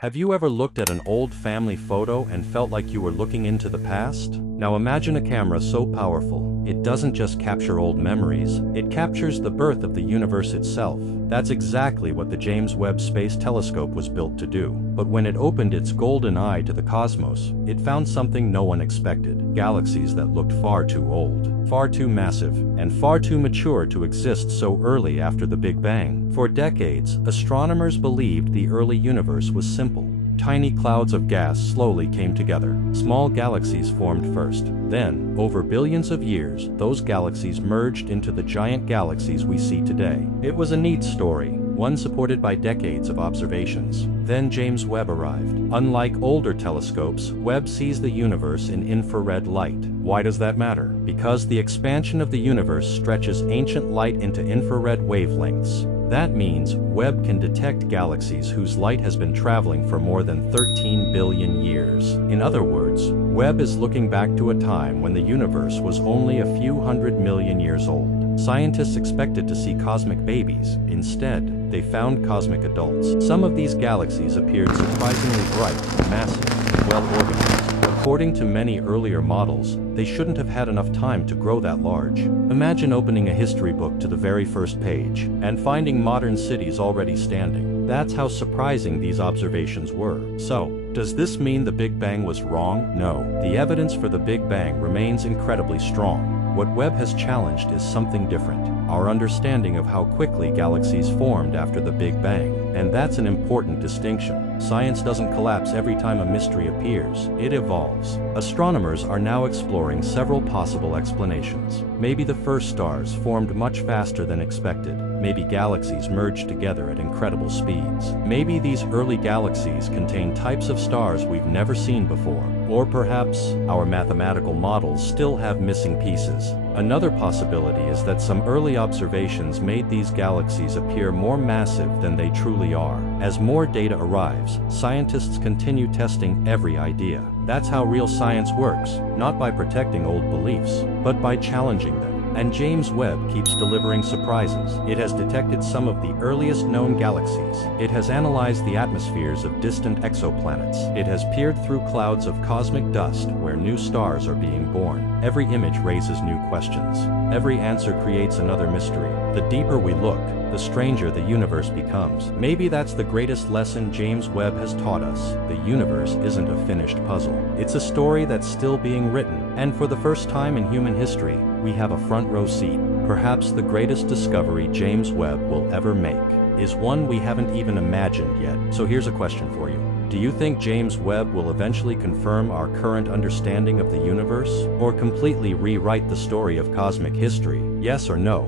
Have you ever looked at an old family photo and felt like you were looking into the past? Now imagine a camera so powerful, it doesn't just capture old memories, it captures the birth of the universe itself. That's exactly what the James Webb Space Telescope was built to do. But when it opened its golden eye to the cosmos, it found something no one expected: galaxies that looked far too old, far too massive, and far too mature to exist so early after the Big Bang. For decades, astronomers believed the early universe was simple. Tiny clouds of gas slowly came together. Small galaxies formed first. Then, over billions of years, those galaxies merged into the giant galaxies we see today. It was a neat story, one supported by decades of observations. Then James Webb arrived. Unlike older telescopes, Webb sees the universe in infrared light. Why does that matter? Because the expansion of the universe stretches ancient light into infrared wavelengths. That means Webb can detect galaxies whose light has been traveling for more than 13 billion years. In other words, Webb is looking back to a time when the universe was only a few 100 million years old. Scientists expected to see cosmic babies. Instead, they found cosmic adults. Some of these galaxies appeared surprisingly bright, massive, well-organized. According to many earlier models, they shouldn't have had enough time to grow that large. Imagine opening a history book to the very first page and finding modern cities already standing. That's how surprising these observations were. So, does this mean the Big Bang was wrong? No. The evidence for the Big Bang remains incredibly strong. What Webb has challenged is something different: our understanding of how quickly galaxies formed after the Big Bang. And that's an important distinction. Science doesn't collapse every time a mystery appears, it evolves. Astronomers are now exploring several possible explanations. Maybe the first stars formed much faster than expected. Maybe galaxies merged together at incredible speeds. Maybe these early galaxies contain types of stars we've never seen before. Or perhaps our mathematical models still have missing pieces. Another possibility is that some early observations made these galaxies appear more massive than they truly are. As more data arrives, scientists continue testing every idea. That's how real science works, not by protecting old beliefs, but by challenging them. And James Webb keeps delivering surprises. It has detected some of the earliest known galaxies. It has analyzed the atmospheres of distant exoplanets. It has peered through clouds of cosmic dust where new stars are being born. Every image raises new questions. Every answer creates another mystery. The deeper we look, the stranger the universe becomes. Maybe that's the greatest lesson James Webb has taught us. The universe isn't a finished puzzle. It's a story that's still being written. And for the first time in human history, we have a front row seat. Perhaps the greatest discovery James Webb will ever make is one we haven't even imagined yet. So here's a question for you. Do you think James Webb will eventually confirm our current understanding of the universe, or completely rewrite the story of cosmic history? Yes or no?